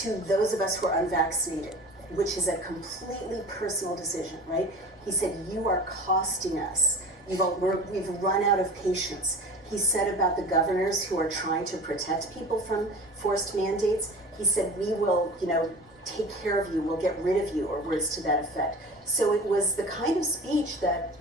to those of us who are unvaccinated, which is a completely personal decision, right? He said, you are costing us. We've run out of patience. He said about the governors who are trying to protect people from forced mandates, he said, we will, take care of you, we'll get rid of you, or words to that effect. So it was the kind of speech that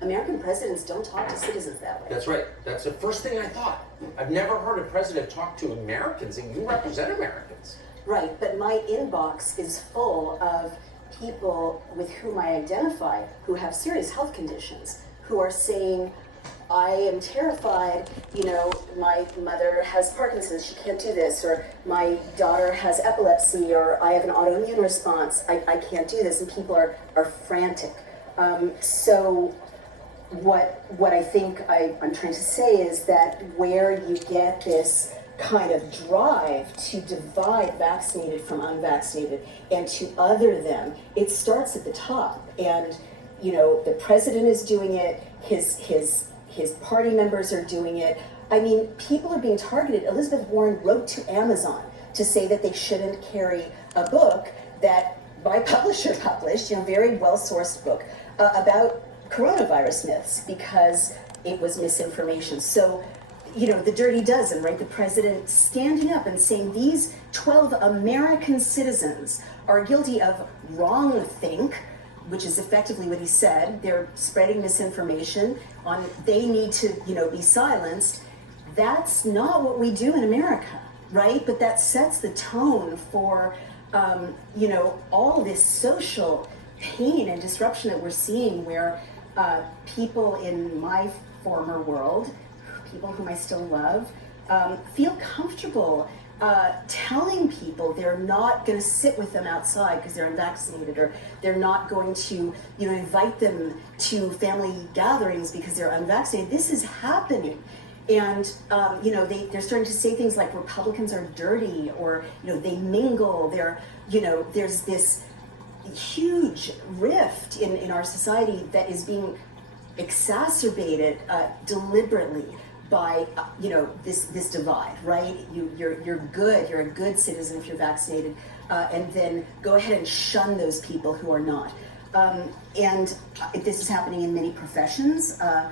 American presidents don't talk to citizens that way. That's right. That's the first thing I thought. I've never heard a president talk to Americans, and you represent Americans. Right, but my inbox is full of people with whom I identify who have serious health conditions, who are saying, I am terrified, my mother has Parkinson's, she can't do this, or my daughter has epilepsy, or I have an autoimmune response, I can't do this, and people are frantic. So what I think I'm trying to say is that where you get this kind of drive to divide vaccinated from unvaccinated and to other them, it starts at the top. And the president is doing it, his party members are doing it. I mean, people are being targeted. Elizabeth Warren wrote to Amazon to say that they shouldn't carry a book that my publisher published, very well-sourced book about coronavirus myths because it was misinformation. So, the dirty dozen, right? The president standing up and saying these 12 American citizens are guilty of wrongthink, which is effectively what he said. They're spreading misinformation they need to, be silenced. That's not what we do in America, right? But that sets the tone for, all this social pain and disruption that we're seeing where people in my former world, people whom I still love, feel comfortable telling people they're not going to sit with them outside because they're unvaccinated, or they're not going to, invite them to family gatherings because they're unvaccinated. This is happening. And, they're starting to say things like Republicans are dirty, or, they mingle. There's this huge rift in our society that is being exacerbated deliberately by this divide, right? You're good. You're a good citizen if you're vaccinated, and then go ahead and shun those people who are not. And this is happening in many professions. A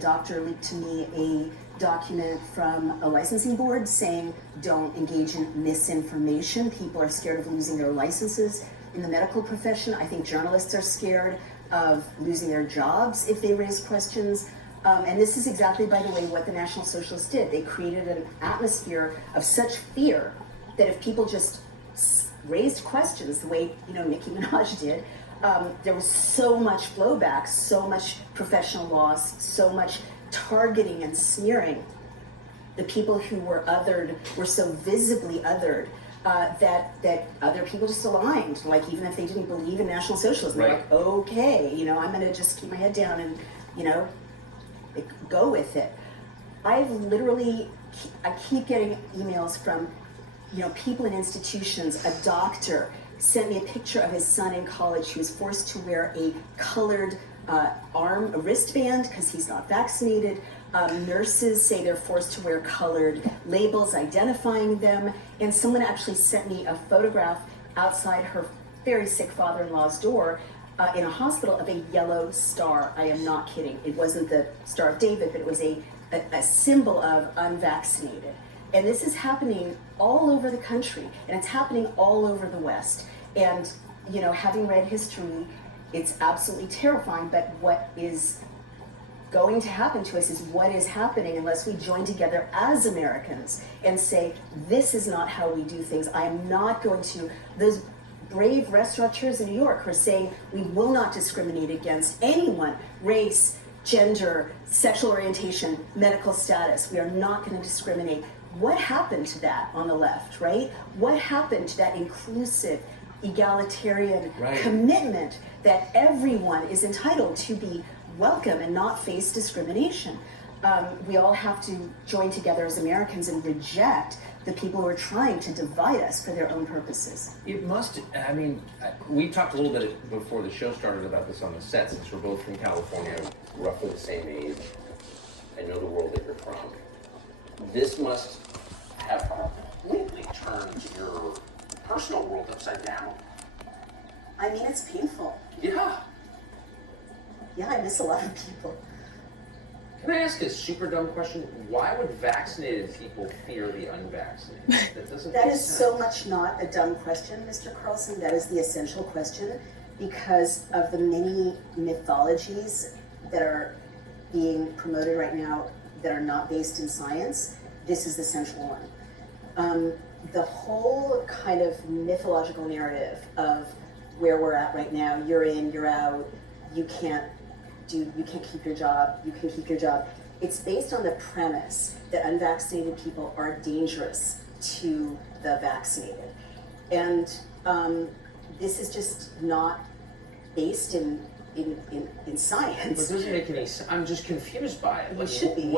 doctor leaked to me a document from a licensing board saying don't engage in misinformation. People are scared of losing their licenses in the medical profession. I think journalists are scared of losing their jobs if they raise questions. And this is exactly, by the way, what the National Socialists did. They created an atmosphere of such fear that if people just raised questions the way, Nicki Minaj did, there was so much blowback, so much professional loss, so much targeting and smearing. The people who were othered were so visibly othered that other people just aligned, like even if they didn't believe in National Socialism, right. They're like, okay, I'm gonna just keep my head down and, go with it. I keep getting emails from, people in institutions. A doctor sent me a picture of his son in college who was forced to wear a colored a wristband because he's not vaccinated. Nurses say they're forced to wear colored labels identifying them. And someone actually sent me a photograph outside her very sick father-in-law's door in a hospital of a yellow star. I am not kidding. It wasn't the Star of David, but it was a symbol of unvaccinated. And this is happening all over the country, and it's happening all over the West. And, having read history, it's absolutely terrifying, but what is going to happen to us is what is happening unless we join together as Americans and say, this is not how we do things. I am not going to, those brave restaurateurs in New York who are saying we will not discriminate against anyone, race, gender, sexual orientation, medical status. We are not going to discriminate. What happened to that on the left, right? What happened to that inclusive, egalitarian commitment that everyone is entitled to be welcome and not face discrimination? We all have to join together as Americans and reject the people who are trying to divide us for their own purposes. It must, we talked a little bit before the show started about this on the set, since we're both from California, roughly the same age. I know the world that you're from. This must have completely turned your personal world upside down. I mean, it's painful. Yeah. Yeah, I miss a lot of people. Can I ask a super dumb question? Why would vaccinated people fear the unvaccinated? That doesn't That make is sense. so much not a dumb question, Mr. Carlson. That is the essential question because of the many mythologies that are being promoted right now that are not based in science. This is the central one. The whole kind of mythological narrative of where we're at right now, you're in, you're out, you can't keep your job, you can keep your job. It's based on the premise that unvaccinated people are dangerous to the vaccinated. And this is just not based in science. It doesn't make any sense. I'm just confused by it. It should be.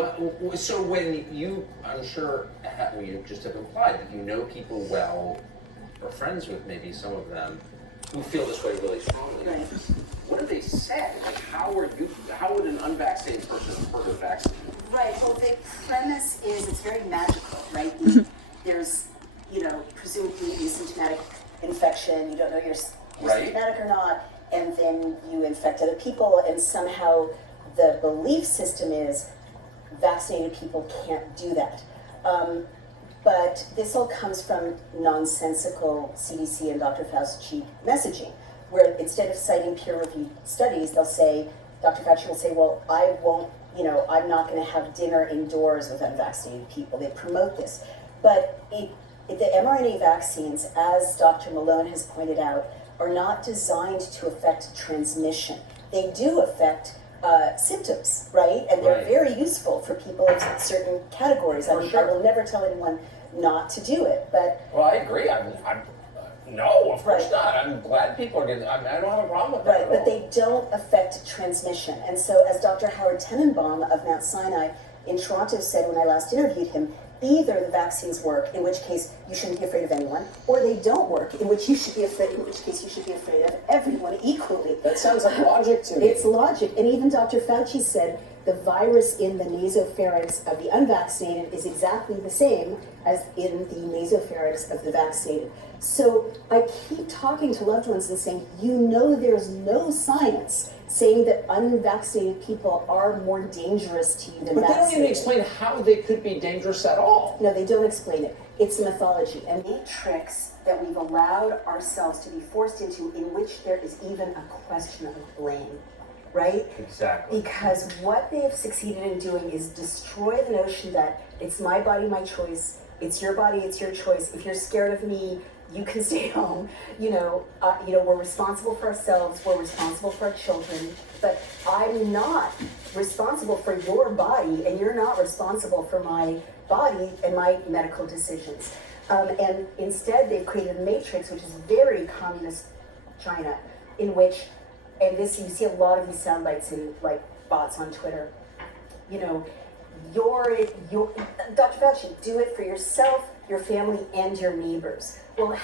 So when you, I'm sure, you just have implied that you know people well, or friends with maybe some of them, who feel this way really strongly. Right. What have they said? Like, how would an unvaccinated person have heard of vaccinated? Right, well, the premise is it's very magical, right? There's, presumably asymptomatic infection, you don't know you're Right. symptomatic or not, and then you infect other people, and somehow the belief system is vaccinated people can't do that. But this all comes from nonsensical CDC and Dr. Fauci messaging, where instead of citing peer-reviewed studies, they'll say, Dr. Fauci will say, well, I'm not going to have dinner indoors with unvaccinated people. They promote this. But the mRNA vaccines, as Dr. Malone has pointed out, are not designed to affect transmission. They do affect symptoms, right? And they're Right. very useful for people in certain categories. I will never tell anyone not to do it, but Well, I agree. No, of course Right. not. I'm glad people are getting. I don't have a problem with that. right, at but all. they don't affect transmission. And so, as Dr. Howard Tenenbaum of Mount Sinai in Toronto said when I last interviewed him, either the vaccines work, in which case you shouldn't be afraid of anyone, or they don't work, in which case you should be afraid of everyone equally. That sounds like logic to me. It's logic. And even Dr. Fauci said the virus in the nasopharynx of the unvaccinated is exactly the same as in the nasopharynx of the vaccinated. So I keep talking to loved ones and saying, there's no science saying that unvaccinated people are more dangerous to you than But they don't vaccinated. even explain how they could be dangerous at all. No, they don't explain it. It's mythology. And matrix that we've allowed ourselves to be forced into in which there is even a question of blame, right? Exactly. Because what they have succeeded in doing is destroy the notion that it's my body, my choice. It's your body, it's your choice. If you're scared of me, you can stay home. We're responsible for ourselves. We're responsible for our children. But I'm not responsible for your body, and you're not responsible for my body and my medical decisions. And instead, they've created a matrix, which is very communist China, in which, and this you see a lot of these sound bites in like bots on Twitter. Dr. Fauci, do it for yourself, your family, and your neighbors. Well,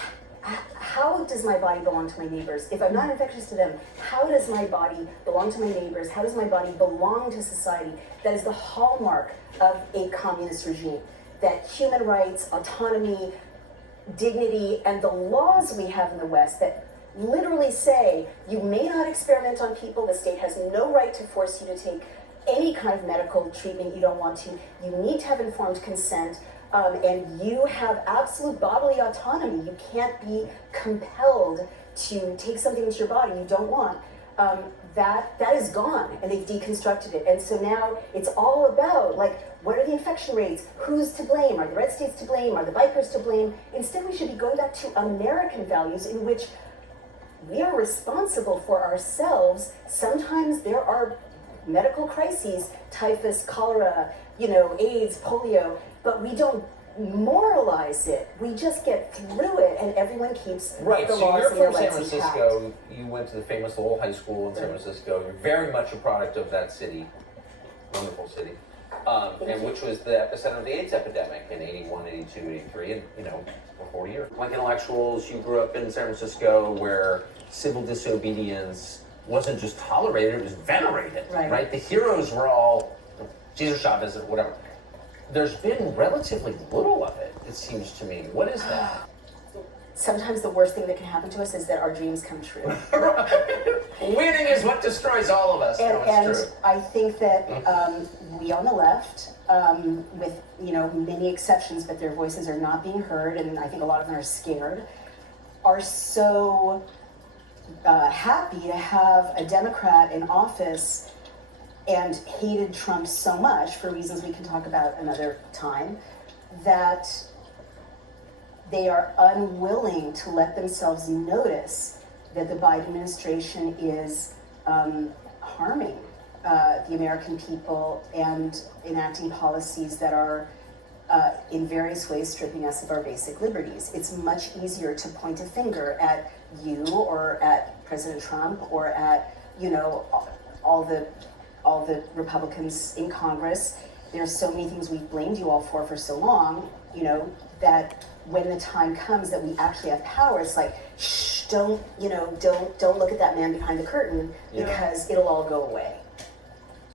how does my body belong to my neighbors? If I'm not infectious to them, how does my body belong to my neighbors? How does my body belong to society? That is the hallmark of a communist regime. That human rights, autonomy, dignity, and the laws we have in the West that literally say you may not experiment on people, the state has no right to force you to take any kind of medical treatment you don't want to. You need to have informed consent, and you have absolute bodily autonomy. You can't be compelled to take something into your body you don't want. That is gone, and they've deconstructed it. And so now it's all about, what are the infection rates? Who's to blame? Are the red states to blame? Are the bikers to blame? Instead, we should be going back to American values in which we are responsible for ourselves. Sometimes there are medical crises, typhus, cholera, AIDS, polio, but we don't moralize it. We just get through it, and everyone keeps Right, the so laws you're and their from San rights intact. Francisco. You went to the famous Lowell High School in San Right. Francisco. You're very much a product of that city, wonderful city, and which was the epicenter of the AIDS epidemic in 81, 82, 83, and for 40 years. Like intellectuals, you grew up in San Francisco where civil disobedience wasn't just tolerated, it was venerated, Right. The heroes were all Cesar Chavez or whatever. There's been relatively little of it it seems to me. What is that? Sometimes the worst thing that can happen to us is that our dreams come true. Winning is what destroys all of us. And, No, it's and true. I think that we on the left, with many exceptions, but their voices are not being heard, and I think a lot of them are scared, are so happy to have a Democrat in office and hated Trump so much for reasons we can talk about another time, that they are unwilling to let themselves notice that the Biden administration is harming the American people and enacting policies that are in various ways stripping us of our basic liberties. It's much easier to point a finger at you or at President Trump or at all the Republicans in Congress. There's so many things we've blamed you all for so long, that when the time comes that we actually have power, it's like, shh, don't look at that man behind the curtain, because it'll all go away.